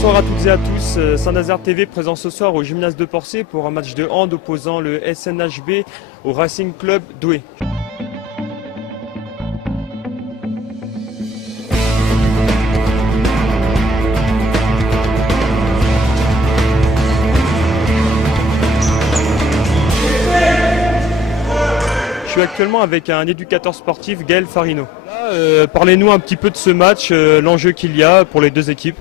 Bonsoir à toutes et à tous, Saint-Nazaire TV présent ce soir au gymnase de Porcé pour un match de hand opposant le SNHB au Racing Club Douai. Je suis actuellement avec un éducateur sportif, Gaël Farino. Parlez-nous un petit peu de ce match, l'enjeu qu'il y a pour les deux équipes.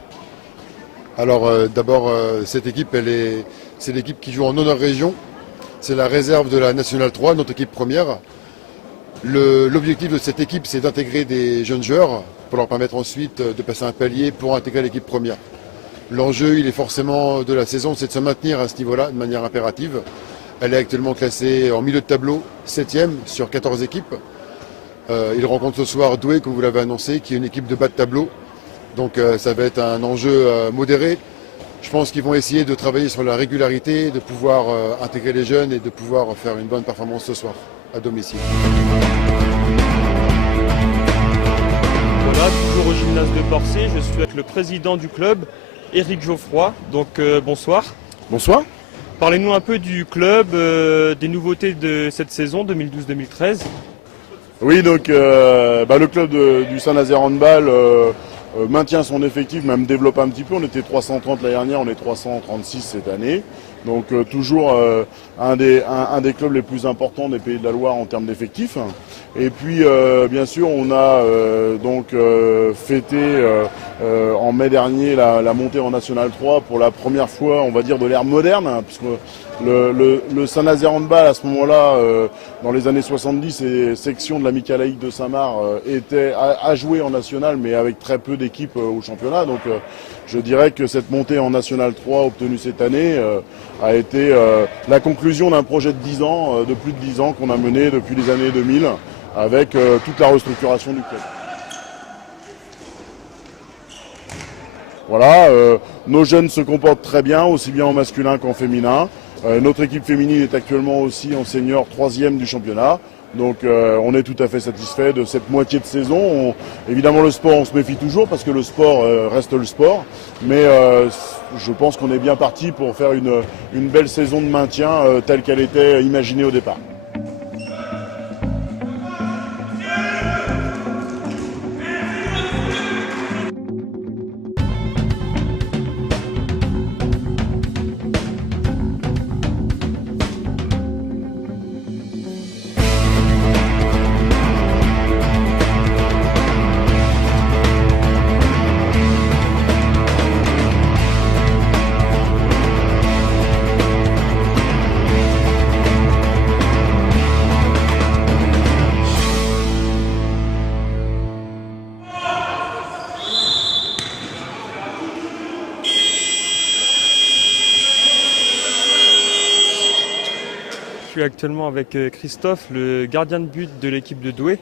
Alors d'abord, cette équipe, c'est l'équipe qui joue en honneur région. C'est la réserve de la Nationale 3, notre équipe première. L'objectif de cette équipe, c'est d'intégrer des jeunes joueurs pour leur permettre ensuite de passer un palier pour intégrer l'équipe première. L'enjeu, il est forcément de la saison, c'est de se maintenir à ce niveau-là de manière impérative. Elle est actuellement classée en milieu de tableau, 7e sur 14 équipes. Il rencontre ce soir Douai, comme vous l'avez annoncé, qui est une équipe de bas de tableau. Donc ça va être un enjeu modéré. Je pense qu'ils vont essayer de travailler sur la régularité, de pouvoir intégrer les jeunes et de pouvoir faire une bonne performance ce soir à domicile. Voilà, toujours au gymnase de Porcé, je suis avec le président du club, Éric Geoffroy. Donc bonsoir. Bonsoir. Parlez-nous un peu du club, des nouveautés de cette saison 2012-2013. Oui, donc le club du Saint-Nazaire Handball maintient son effectif, même développe un petit peu. On était 330 l'année dernière, on est 336 cette année. Donc toujours un des clubs les plus importants des Pays de la Loire en termes d'effectifs. Et puis bien sûr on a fêté en mai dernier la montée en National 3 pour la première fois, on va dire, de l'ère moderne, hein, puisque le Saint-Nazaire Handball à ce moment-là, dans les années 70, et section de la Michalaïque de Saint-Marc a joué en national, mais avec très peu d'équipes au championnat. Donc je dirais que cette montée en National 3 obtenue cette année a été la conclusion d'un projet de 10 ans, de plus de 10 ans qu'on a mené depuis les années 2000, avec toute la restructuration du club. Voilà, nos jeunes se comportent très bien, aussi bien en masculin qu'en féminin. Notre équipe féminine est actuellement aussi en senior 3e du championnat. Donc on est tout à fait satisfait de cette moitié de saison. Évidemment le sport, on se méfie toujours parce que le sport reste le sport. Mais je pense qu'on est bien parti pour faire une belle saison de maintien telle qu'elle était imaginée au départ. Je suis actuellement avec Christophe, le gardien de but de l'équipe de Douai.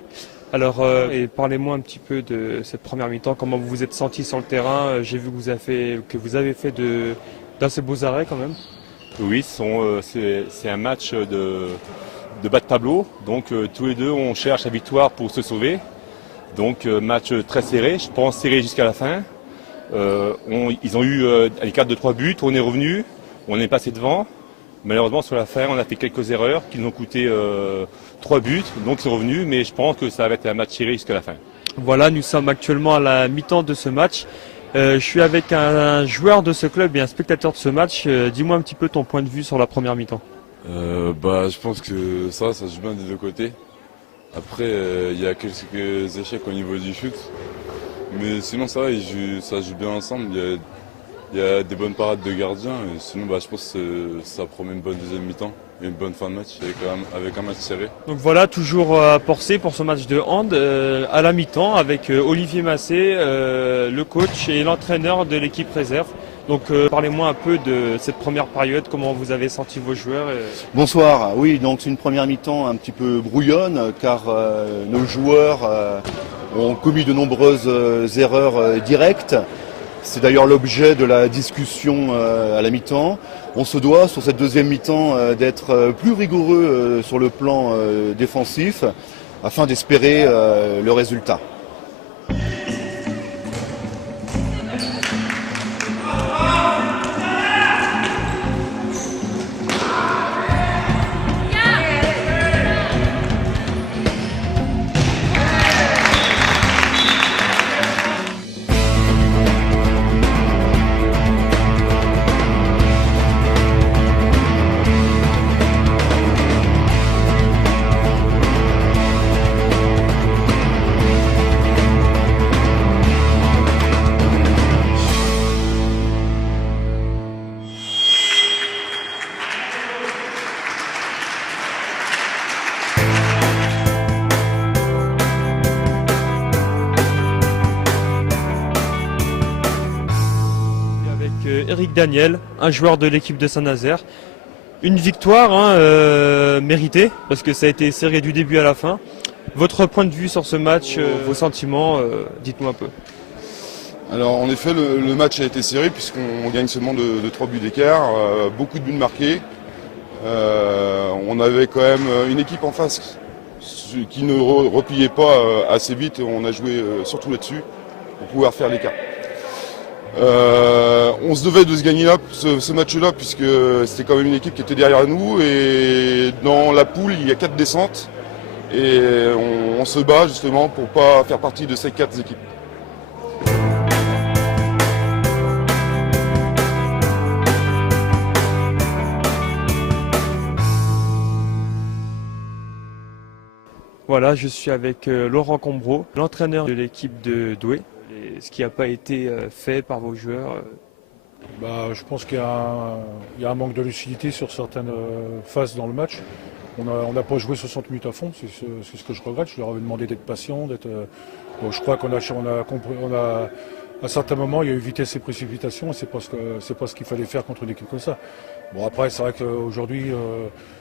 Alors, parlez-moi un petit peu de cette première mi-temps, comment vous vous êtes senti sur le terrain. J'ai vu que vous avez fait d'assez beaux arrêts quand même. Oui, c'est un match de bas de tableau. Donc tous les deux, on cherche la victoire pour se sauver. Donc match très serré, je pense serré jusqu'à la fin. Ils ont eu à l'écart de 3 buts, on est revenu, on est passé devant. Malheureusement, sur la fin, on a fait quelques erreurs qui nous ont coûté 3 buts, donc c'est revenu, mais je pense que ça va être un match serré jusqu'à la fin. Voilà, nous sommes actuellement à la mi-temps de ce match. Je suis avec un joueur de ce club et un spectateur de ce match. Dis-moi un petit peu ton point de vue sur la première mi-temps. Je pense que ça joue bien des deux côtés. Après, il y a quelques échecs au niveau du shoot. Mais sinon, ça va, ça joue bien ensemble. Il y a des bonnes parades de gardiens. Et sinon, je pense que ça promet une bonne deuxième mi-temps et une bonne fin de match avec un match serré. Donc voilà, toujours à Porcé pour ce match de hand à la mi-temps avec Olivier Massé, le coach et l'entraîneur de l'équipe réserve. Donc parlez-moi un peu de cette première période, comment vous avez senti vos joueurs. Bonsoir, oui, donc c'est une première mi-temps un petit peu brouillonne car nos joueurs ont commis de nombreuses erreurs directes. C'est d'ailleurs l'objet de la discussion à la mi-temps. On se doit sur cette deuxième mi-temps d'être plus rigoureux sur le plan défensif afin d'espérer le résultat. Eric Daniel, un joueur de l'équipe de Saint-Nazaire. Une victoire méritée, parce que ça a été serré du début à la fin. Votre point de vue sur ce match, vos sentiments, dites-nous un peu. Alors en effet le match a été serré puisqu'on gagne seulement de 3 buts d'écart, beaucoup de buts marqués. On avait quand même une équipe en face qui ne repliait pas assez vite et on a joué surtout là-dessus pour pouvoir faire l'écart. On se devait de se gagner là, ce match-là puisque c'était quand même une équipe qui était derrière nous et dans la poule il y a 4 descentes et on se bat justement pour ne pas faire partie de ces 4 équipes. Voilà, je suis avec Laurent Combreau, l'entraîneur de l'équipe de Douai. Et ce qui n'a pas été fait par vos joueurs. Je pense qu'il y a un manque de lucidité sur certaines phases dans le match. On n'a pas joué 60 minutes à fond, c'est ce que je regrette. Je leur avais demandé d'être patient. Je crois qu'on a compris. À certains moments, il y a eu vitesse et précipitation, et c'est pas ce qu'il fallait faire contre une équipe comme ça. Bon, après, c'est vrai qu'aujourd'hui,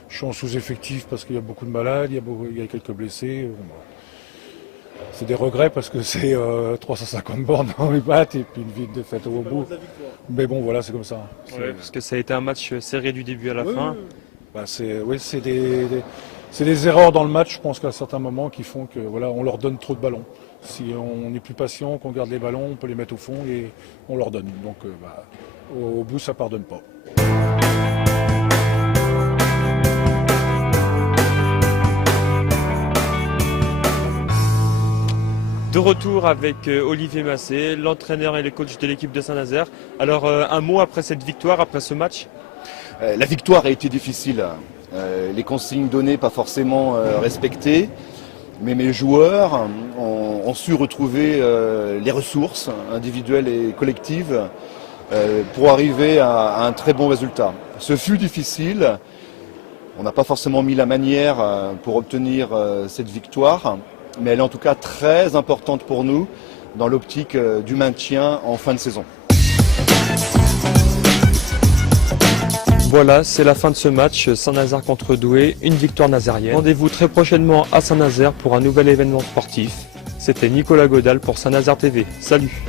je suis en sous-effectif parce qu'il y a beaucoup de malades, il y a quelques blessés. C'est des regrets parce que c'est 350 bornes dans les battes et puis une vie de défaite au bout. Mais bon, voilà, c'est comme ça. Ouais, parce que ça a été un match serré du début à la fin. C'est des erreurs dans le match, je pense qu'à certains moments qui font que voilà, on leur donne trop de ballons. Si on est plus patient, qu'on garde les ballons, on peut les mettre au fond et on leur donne. Donc au bout, ça pardonne pas. De retour avec Olivier Massé, l'entraîneur et le coach de l'équipe de Saint-Nazaire. Alors un mot après cette victoire, après ce match? La victoire a été difficile. Les consignes données pas forcément respectées. Mais mes joueurs ont su retrouver les ressources individuelles et collectives pour arriver à un très bon résultat. Ce fut difficile. On n'a pas forcément mis la manière pour obtenir cette victoire. Mais elle est en tout cas très importante pour nous dans l'optique du maintien en fin de saison. Voilà, c'est la fin de ce match Saint-Nazaire contre Douai, une victoire nazarienne. Rendez-vous très prochainement à Saint-Nazaire pour un nouvel événement sportif. C'était Nicolas Godal pour Saint-Nazaire TV. Salut!